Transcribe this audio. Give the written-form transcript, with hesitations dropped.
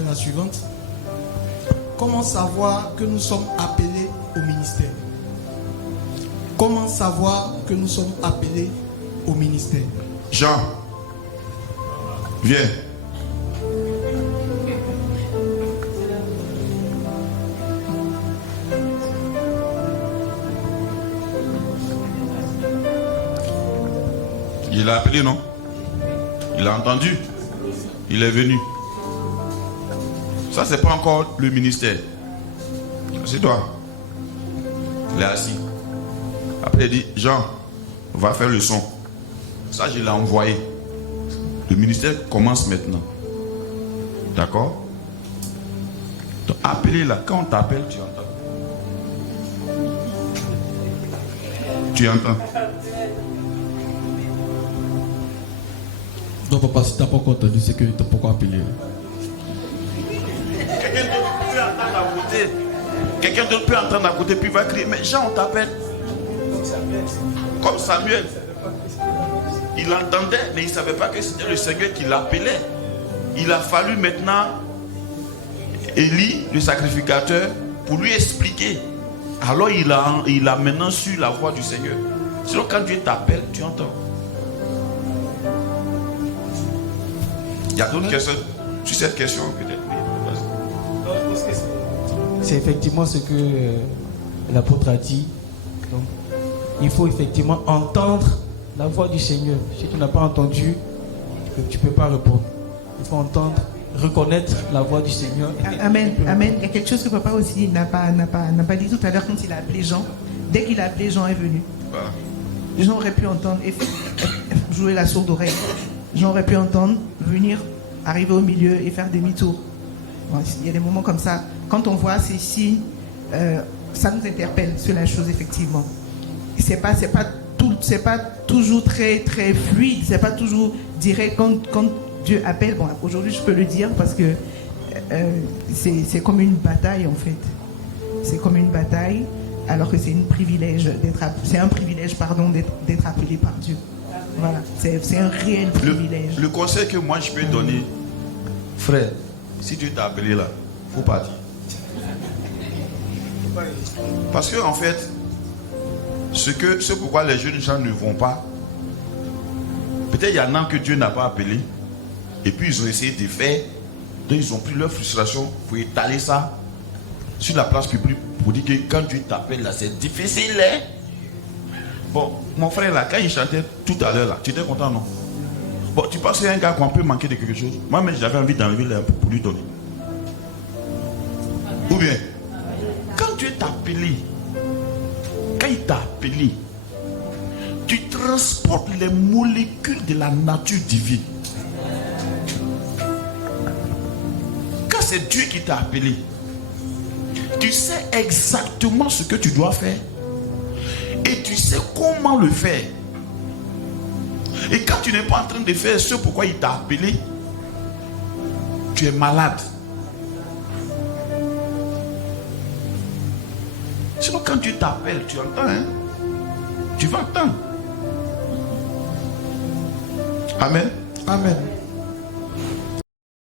est la suivante. Comment savoir que nous sommes appelés au ministère? Comment savoir que nous sommes appelés au ministère? Jean, viens. Il l'a appelé, non? Il a entendu. Il est venu. Ça, c'est pas encore le ministère. C'est toi. Il est assis. Après, il dit, Jean, va faire le son. Ça, je l'ai envoyé. Le ministère commence maintenant. D'accord? Donc, appelez-la. Quand on t'appelle, tu entends. Tu entends. Non, papa, si tu n'as pas encore entendu, c'est que tu n'as pas encore appelé. Quelqu'un d'autre peut entendre à côté. Quelqu'un d'autre peut entendre à côté, puis va crier. Mais Jean, on t'appelle. Comme Samuel. Il entendait, mais il ne savait pas que c'était le Seigneur qui l'appelait. Il a fallu maintenant Élie, le sacrificateur, pour lui expliquer. Alors il a maintenant su la voix du Seigneur. Sinon, quand Dieu t'appelle, tu entends. Il y a d'autres questions sur cette question, peut-être. C'est effectivement ce que l'apôtre a dit. Donc, il faut effectivement entendre la voix du Seigneur. Si tu n'as pas entendu, tu ne peux pas répondre. Il faut entendre, reconnaître la voix du Seigneur. Amen, amen. Il y a quelque chose que papa aussi n'a pas dit tout à l'heure quand il a appelé Jean. Dès qu'il a appelé, Jean est venu. Voilà. Jean aurait pu entendre et jouer la sourde oreille. Jean aurait pu entendre, venir, arriver au milieu et faire demi-tour. Bon, il y a des moments comme ça. Quand on voit ces signes, ça nous interpelle sur la chose, effectivement. C'est pas toujours très, très fluide, c'est pas toujours direct quand Dieu appelle. Bon, aujourd'hui, je peux le dire parce que c'est comme une bataille, en fait. C'est comme une bataille, alors que c'est un privilège d'être appelé par Dieu. Voilà, c'est un réel privilège. Le conseil que moi je peux donner, frère, si Dieu t'a appelé là, il faut partir. Parce que en fait, ce pourquoi les jeunes gens ne vont pas, peut-être il y en a que Dieu n'a pas appelé, et puis ils ont essayé de faire, donc ils ont pris leur frustration pour étaler ça sur la place publique pour dire que quand Dieu t'appelle là, c'est difficile, hein? Bon, mon frère là, quand il chantait tout à l'heure là, tu étais content, non? Bon, tu penses qu'il y a un gars qu'on peut manquer de quelque chose? Moi-même, j'avais envie d'enlever l'air pour lui donner. Ou bien, quand Dieu t'a appelé, quand il t'a appelé, tu transportes les molécules de la nature divine. Quand c'est Dieu qui t'a appelé, tu sais exactement ce que tu dois faire. Et tu sais comment le faire. Et quand tu n'es pas en train de faire ce pourquoi il t'a appelé, tu es malade. Sinon, quand Dieu t'appelle, tu entends, hein? Tu vas entendre. Amen. Amen.